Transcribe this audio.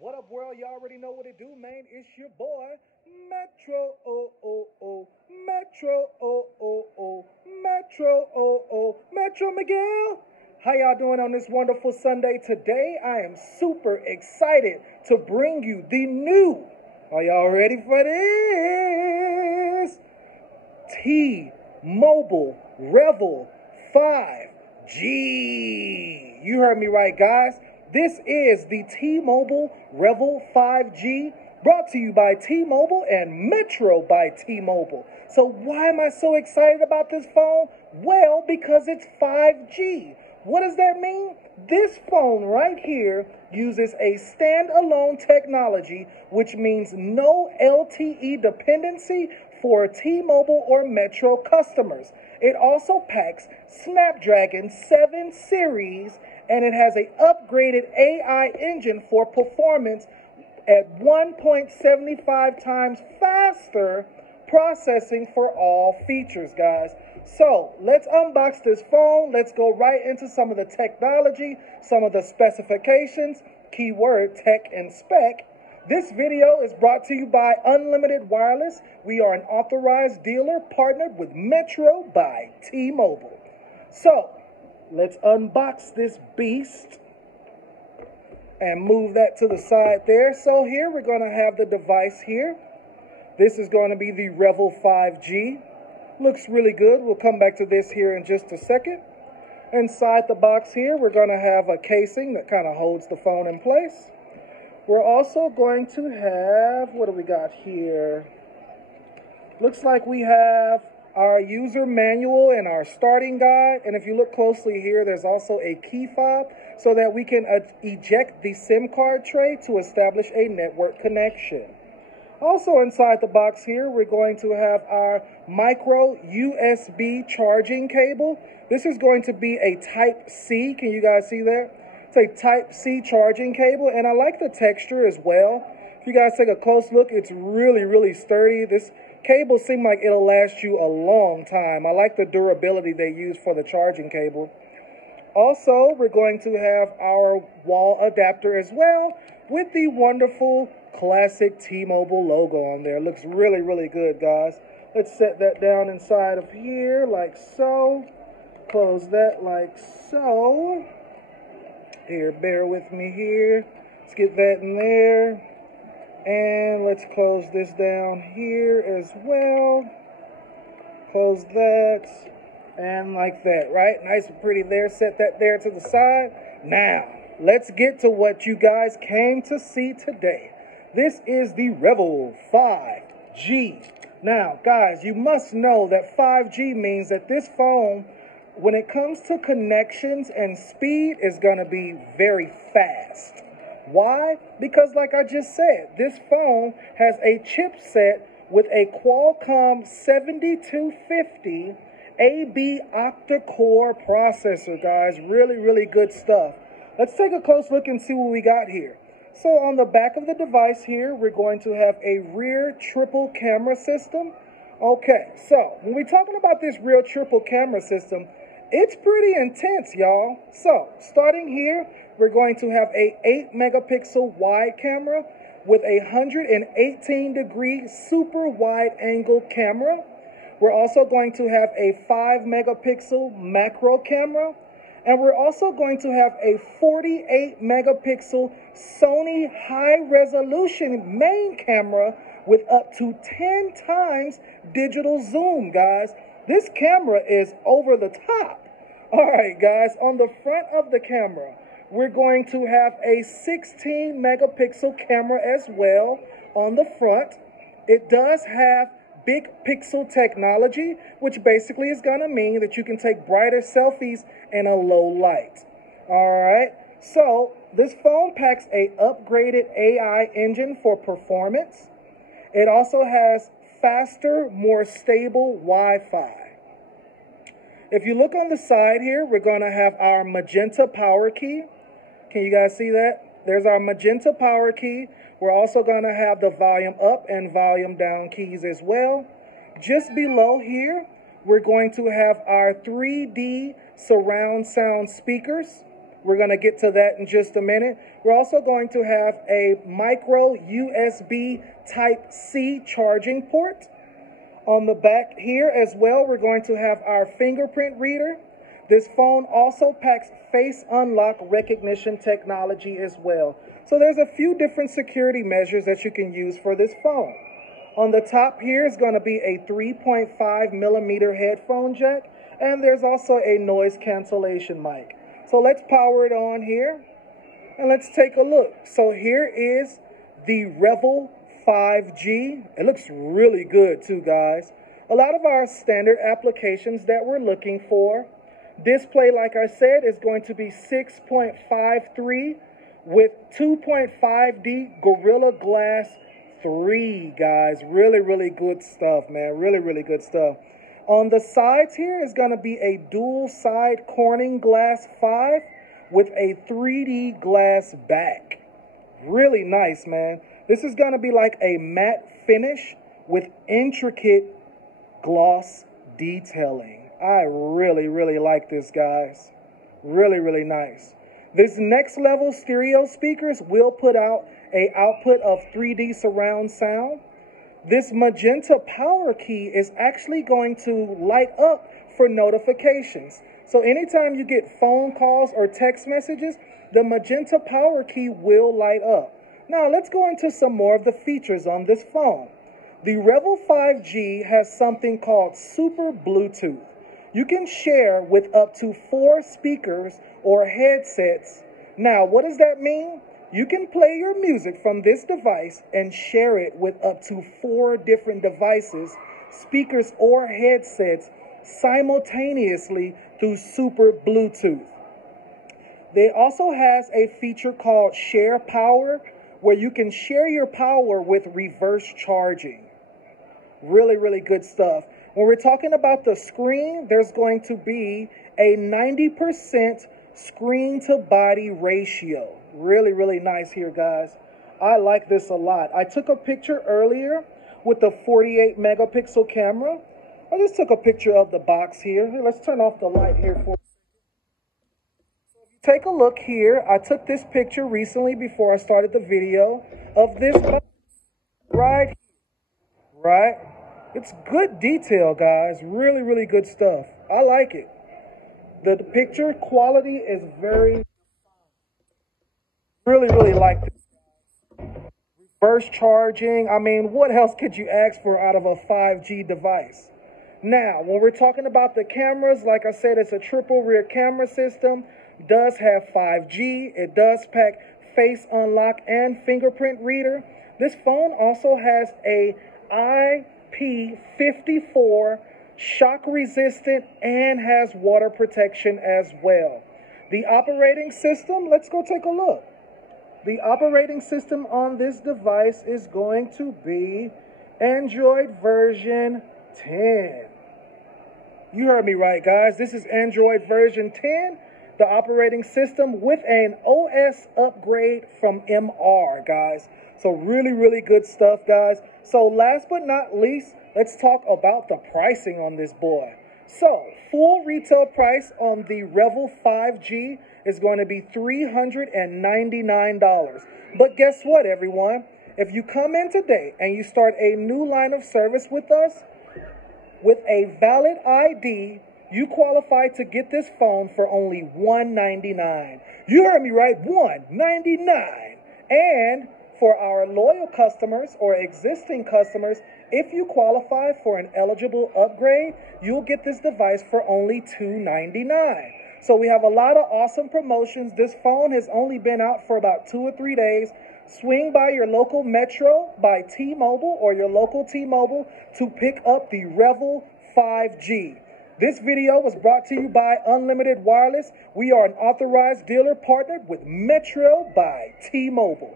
What up, world? You already know what it do, man. It's your boy, Metro Metro Metro Metro Miguel. How y'all doing on this wonderful Sunday? Today, I am super excited to bring you the new. Are y'all ready for this? T-Mobile REVVL 5G. You heard me right, guys. This is the T-Mobile REVVL 5G, brought to you by T-Mobile and Metro by T-Mobile. So why am I so excited about this phone? Well, because it's 5G. What does that mean? This phone right here uses a standalone technology, which means no LTE dependency for T-Mobile or Metro customers. It also packs Snapdragon 7 series, and it has an upgraded AI engine for performance at 1.75 times faster processing for all features, guys. So let's unbox this phone. Let's go right into some of the technology, some of the specifications, keyword tech and spec. This video is brought to you by Unlimited Wireless. We are an authorized dealer partnered with Metro by T-Mobile. So let's unbox this beast and move that to the side there. So here we're going to have the device here. This is going to be the REVVL 5G. Looks really good. We'll come back to this here in just a second. Inside the box here, we're going to have a casing that kind of holds the phone in place. We're also going to have, what do we got here? Looks like we have our user manual and our starting guide. And if you look closely here, there's also a key fob so that we can eject the SIM card tray to establish a network connection. Also inside the box here, we're going to have our micro USB charging cable. This is going to be a Type C. Can you guys see that? It's a Type C charging cable, and I like the texture as well. If you guys take a close look, it's really, really sturdy. This cable seems like it'll last you a long time. I like the durability they use for the charging cable. Also, we're going to have our wall adapter as well with the wonderful classic T-Mobile logo on there. Looks really, really good, guys. Let's set that down inside of here like so. Close that like so. Here, bear with me here. Let's get that in there. And let's close this down here as well. Close that. And like that, right? Nice and pretty there. Set that there to the side. Now, let's get to what you guys came to see today. This is the REVVL 5G. Now, guys, you must know that 5G means that this phone, when it comes to connections and speed, is going to be very fast. Why? Because like I just said, this phone has a chipset with a Qualcomm 7250 AB octa-core processor, guys. Really, really good stuff. Let's take a close look and see what we got here. So on the back of the device here, we're going to have a rear triple camera system. Okay, so when we're talking about this rear triple camera system, it's pretty intense, y'all. So starting here, we're going to have a 8 megapixel wide camera with a 118-degree super wide angle camera. We're also going to have a 5 megapixel macro camera. And we're also going to have a 48 megapixel Sony high resolution main camera with up to 10 times digital zoom, guys. This camera is over the top. All right, guys, on the front of the camera, we're going to have a 16 megapixel camera as well on the front. It does have big pixel technology, which basically is going to mean that you can take brighter selfies in a low light. All right, so this phone packs a upgraded AI engine for performance. It also has faster, more stable Wi-Fi. If you look on the side here, we're going to have our magenta power key. Can you guys see that? There's our magenta power key. We're also going to have the volume up and volume down keys as well. Just below here, we're going to have our 3D surround sound speakers. We're going to get to that in just a minute. We're also going to have a micro USB Type-C charging port. On the back here as well, we're going to have our fingerprint reader. This phone also packs face unlock recognition technology as well. So there's a few different security measures that you can use for this phone. On the top here is going to be a 3.5 millimeter headphone jack, and there's also a noise cancellation mic. So let's power it on here and let's take a look. So here is the REVVL 5G. It looks really good too, guys. A lot of our standard applications that we're looking for. Display, like I said, is going to be 6.53 with 2.5D Gorilla Glass 3, guys. Really, really good stuff, man. Really, really good stuff. On the sides here is going to be a dual side Corning Glass 5 with a 3D glass back. Really nice, man. This is going to be like a matte finish with intricate gloss detailing. I really, really like this, guys. Really, really nice. This next level stereo speakers will put out an output of 3D surround sound. This magenta power key is actually going to light up for notifications. So anytime you get phone calls or text messages, the magenta power key will light up. Now let's go into some more of the features on this phone. The REVVL 5G has something called Super Bluetooth. You can share with up to 4 speakers or headsets. Now, what does that mean? You can play your music from this device and share it with up to 4 different devices, speakers or headsets simultaneously through Super Bluetooth. They also has a feature called Share Power, where you can share your power with reverse charging. Really, really good stuff. When we're talking about the screen, there's going to be a 90% screen to body ratio. Really, really nice here, guys. I like this a lot. I took a picture earlier with the 48 megapixel camera. I just took a picture of the box here. Let's turn off the light here for so if you take a look here. I took this picture recently before I started the video of this box right. It's good detail, guys. Really, really good stuff. I like it. The picture quality is very, really like this. Reverse charging. I mean, what else could you ask for out of a 5G device? Now, when we're talking about the cameras, like I said, it's a triple rear camera system. Does have 5G. It does pack face unlock and fingerprint reader. This phone also has a IP54 shock resistant and has water protection as well. The operating system, let's go take a look. The operating system on this device is going to be Android version 10. You heard me right, guys. This is Android version 10, the operating system with an OS upgrade from MR, guys. So really, really good stuff, guys. So last but not least, let's talk about the pricing on this boy. So full retail price on the REVVL 5G is going to be $399. But guess what, everyone? If you come in today and you start a new line of service with us, with a valid ID, you qualify to get this phone for only $199. You heard me right, $199. And for our loyal customers or existing customers, if you qualify for an eligible upgrade, you'll get this device for only $299. So we have a lot of awesome promotions. This phone has only been out for about 2 or 3 days. Swing by your local Metro by T-Mobile or your local T-Mobile to pick up the REVVL 5G. This video was brought to you by Unlimited Wireless. We are an authorized dealer partnered with Metro by T-Mobile.